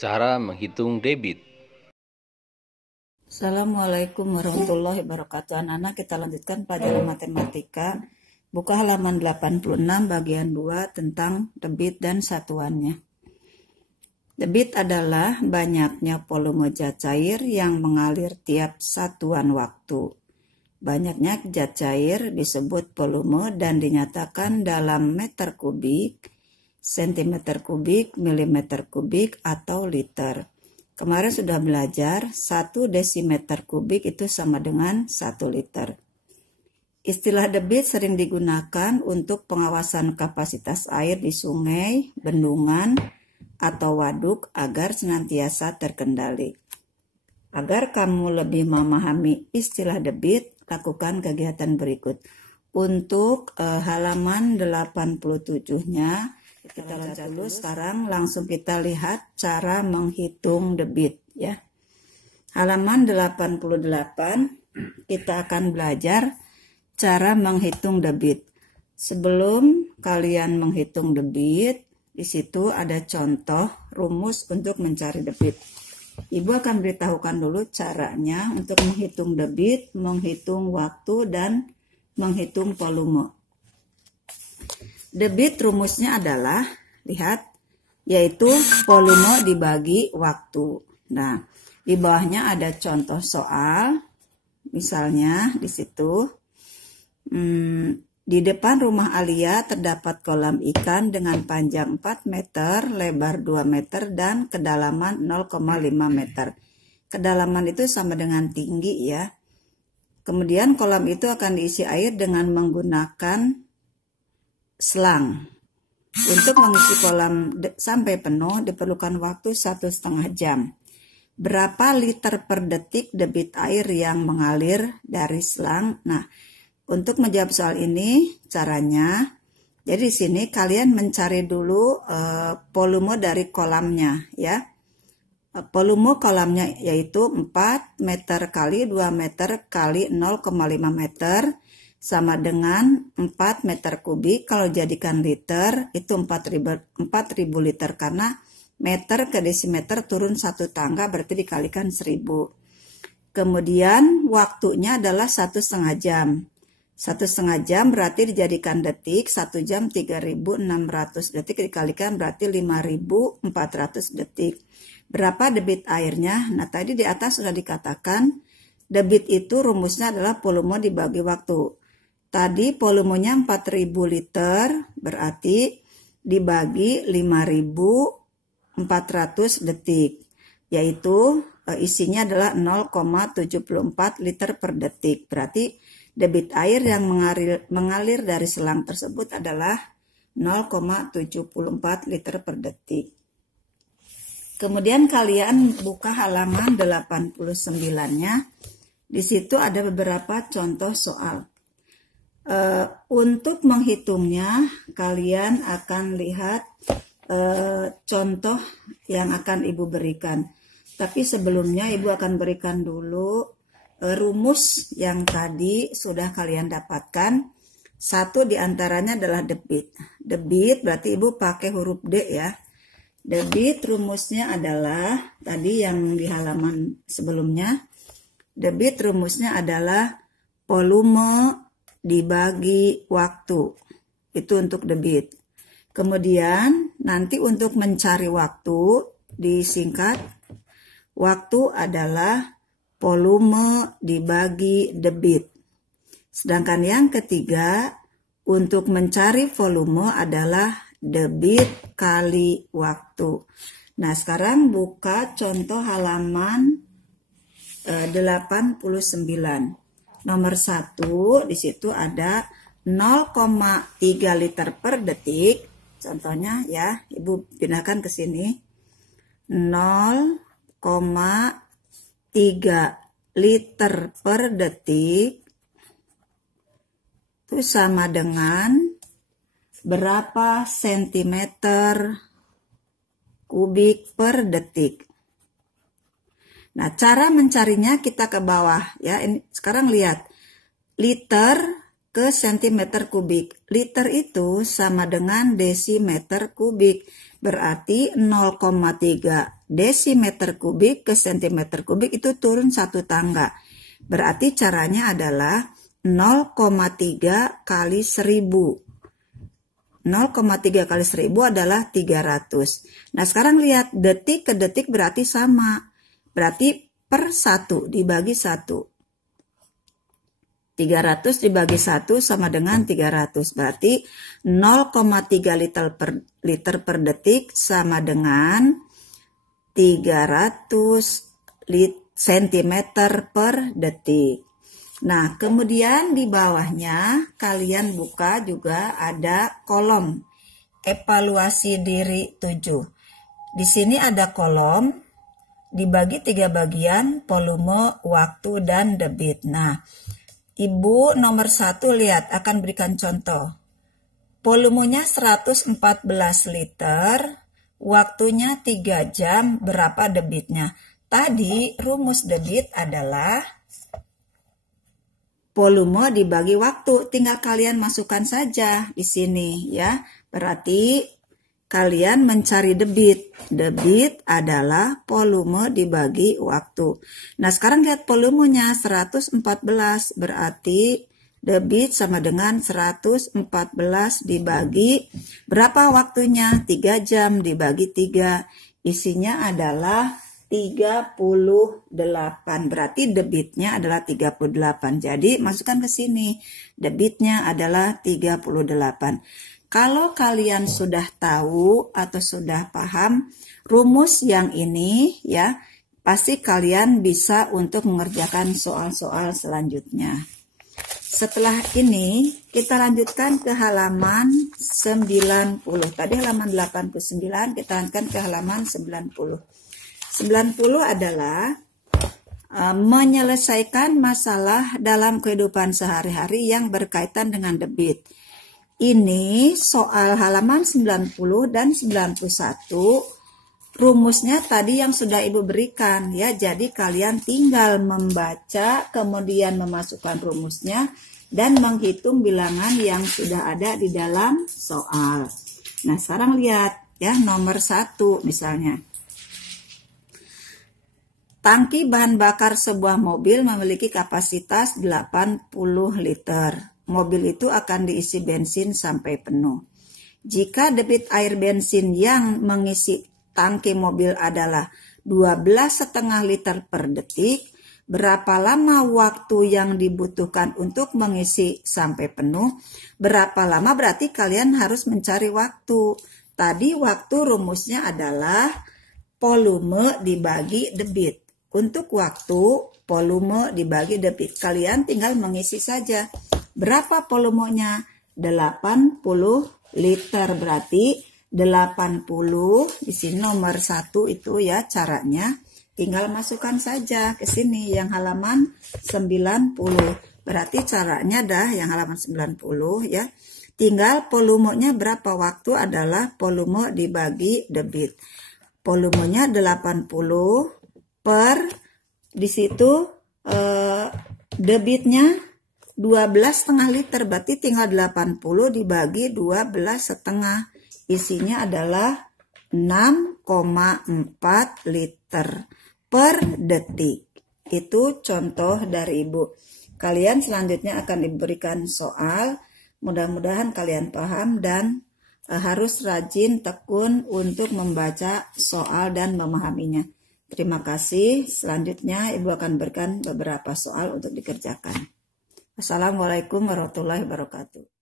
Cara menghitung debit. Assalamualaikum warahmatullahi wabarakatuh. Anak-anak, kita lanjutkan pelajaran matematika. Buka halaman 86 bagian 2 tentang debit dan satuannya. Debit adalah banyaknya volume zat cair yang mengalir tiap satuan waktu. Banyaknya zat cair disebut volume dan dinyatakan dalam meter kubik, sentimeter kubik, milimeter kubik, atau liter. Kemarin sudah belajar 1 desimeter kubik itu sama dengan 1 liter. Istilah debit sering digunakan untuk pengawasan kapasitas air di sungai, bendungan, atau waduk agar senantiasa terkendali. Agar kamu lebih memahami istilah debit, lakukan kegiatan berikut. Untuk halaman 87-nya, kita baca dulu. Sekarang langsung kita lihat cara menghitung debit ya. Halaman 88 kita akan belajar cara menghitung debit. Sebelum kalian menghitung debit, di situ ada contoh rumus untuk mencari debit. Ibu akan beritahukan dulu caranya untuk menghitung debit, menghitung waktu, dan menghitung volume. Debit rumusnya adalah, lihat, yaitu volume dibagi waktu. Nah, di bawahnya ada contoh soal, misalnya di situ, di depan rumah Alia terdapat kolam ikan dengan panjang 4 meter, lebar 2 meter, dan kedalaman 0,5 meter. Kedalaman itu sama dengan tinggi ya. Kemudian kolam itu akan diisi air dengan menggunakan selang. Untuk mengisi kolam sampai penuh diperlukan waktu 1,5 jam. Berapa liter per detik debit air yang mengalir dari selang? Nah, untuk menjawab soal ini caranya, jadi di sini kalian mencari dulu volume dari kolamnya ya. Volume kolamnya yaitu 4 meter kali 2 meter kali 0,5 meter sama dengan 4 meter kubik. Kalau jadikan liter itu 4.000 liter karena meter ke desimeter turun 1 tangga berarti dikalikan 1000. Kemudian waktunya adalah 1,5 jam. 1,5 jam berarti dijadikan detik, 1 jam 3.600 detik dikalikan berarti 5.400 detik. Berapa debit airnya? Nah, tadi di atas sudah dikatakan debit itu rumusnya adalah volume dibagi waktu. Tadi volumenya 4.000 liter berarti dibagi 5.400 detik. Yaitu isinya adalah 0,74 liter per detik. Berarti debit air yang mengalir dari selang tersebut adalah 0,74 liter per detik. Kemudian kalian buka halaman 89-nya. Di situ ada beberapa contoh soal. Untuk menghitungnya, kalian akan lihat contoh yang akan Ibu berikan. Tapi sebelumnya Ibu akan berikan dulu rumus yang tadi sudah kalian dapatkan. Satu diantaranya adalah debit. Debit berarti Ibu pakai huruf D ya. Debit rumusnya adalah, tadi yang di halaman sebelumnya, debit rumusnya adalah volume dibagi waktu. Itu untuk debit. Kemudian nanti untuk mencari waktu disingkat, waktu adalah volume dibagi debit. Sedangkan yang ketiga, untuk mencari volume adalah debit kali waktu. Nah, sekarang buka contoh halaman 89. Nomor 1, di situ ada 0,3 liter per detik. Contohnya ya, Ibu pindahkan ke sini. 0,3 liter per detik itu sama dengan berapa sentimeter kubik per detik. Nah, cara mencarinya kita ke bawah ya. Ini sekarang lihat. Liter ke sentimeter kubik. Liter itu sama dengan desimeter kubik. Berarti 0,3 desimeter kubik ke sentimeter kubik itu turun 1 tangga. Berarti caranya adalah 0,3 kali 1000. 0,3 kali 1000 adalah 300. Nah, sekarang lihat detik ke detik berarti sama. Berarti per 1 dibagi 1. 300 dibagi 1 sama dengan 300. Berarti 0,3 liter per detik sama dengan 300 cm per detik. Nah, kemudian di bawahnya kalian buka juga ada kolom evaluasi diri 7. Di sini ada kolom dibagi 3 bagian, volume, waktu, dan debit. Nah, Ibu nomor 1 lihat akan berikan contoh. Volumenya 114 liter, waktunya 3 jam, berapa debitnya? Tadi rumus debit adalah volume dibagi waktu, tinggal kalian masukkan saja di sini ya. Berarti kalian mencari debit. Debit adalah volume dibagi waktu. Nah, sekarang lihat volumenya 114, berarti debit sama dengan 114 dibagi berapa waktunya? 3 jam dibagi 3. Isinya adalah 38. Berarti debitnya adalah 38. Jadi masukkan ke sini. Debitnya adalah 38. Kalau kalian sudah tahu atau sudah paham rumus yang ini ya, pasti kalian bisa untuk mengerjakan soal-soal selanjutnya. Setelah ini kita lanjutkan ke halaman 90. Tadi halaman 89, kita lanjutkan ke halaman 90. 90 adalah menyelesaikan masalah dalam kehidupan sehari-hari yang berkaitan dengan debit. Ini soal halaman 90 dan 91. Rumusnya tadi yang sudah Ibu berikan ya. Jadi kalian tinggal membaca, kemudian memasukkan rumusnya dan menghitung bilangan yang sudah ada di dalam soal. Nah, sekarang lihat ya nomor 1 misalnya. Tangki bahan bakar sebuah mobil memiliki kapasitas 80 liter. Mobil itu akan diisi bensin sampai penuh. Jika debit air bensin yang mengisi tangki mobil adalah 12,5 liter per detik, berapa lama waktu yang dibutuhkan untuk mengisi sampai penuh? Berapa lama berarti kalian harus mencari waktu. Tadi waktu rumusnya adalah volume dibagi debit. Untuk waktu, volume dibagi debit. Kalian tinggal mengisi saja. Berapa volumenya? 80 liter. Berarti 80 di sini nomor 1 itu ya caranya. Tinggal masukkan saja ke sini yang halaman 90. Berarti caranya dah yang halaman 90 ya. Tinggal volumenya berapa waktu adalah volume dibagi debit. Volumenya 80 per di situ debitnya 12,5 liter, berarti tinggal 80 dibagi 12,5. Isinya adalah 6,4 liter per detik. Itu contoh dari Ibu. Kalian selanjutnya akan diberikan soal. Mudah-mudahan kalian paham dan harus rajin tekun untuk membaca soal dan memahaminya. Terima kasih. Selanjutnya Ibu akan berikan beberapa soal untuk dikerjakan. Assalamualaikum warahmatullahi wabarakatuh.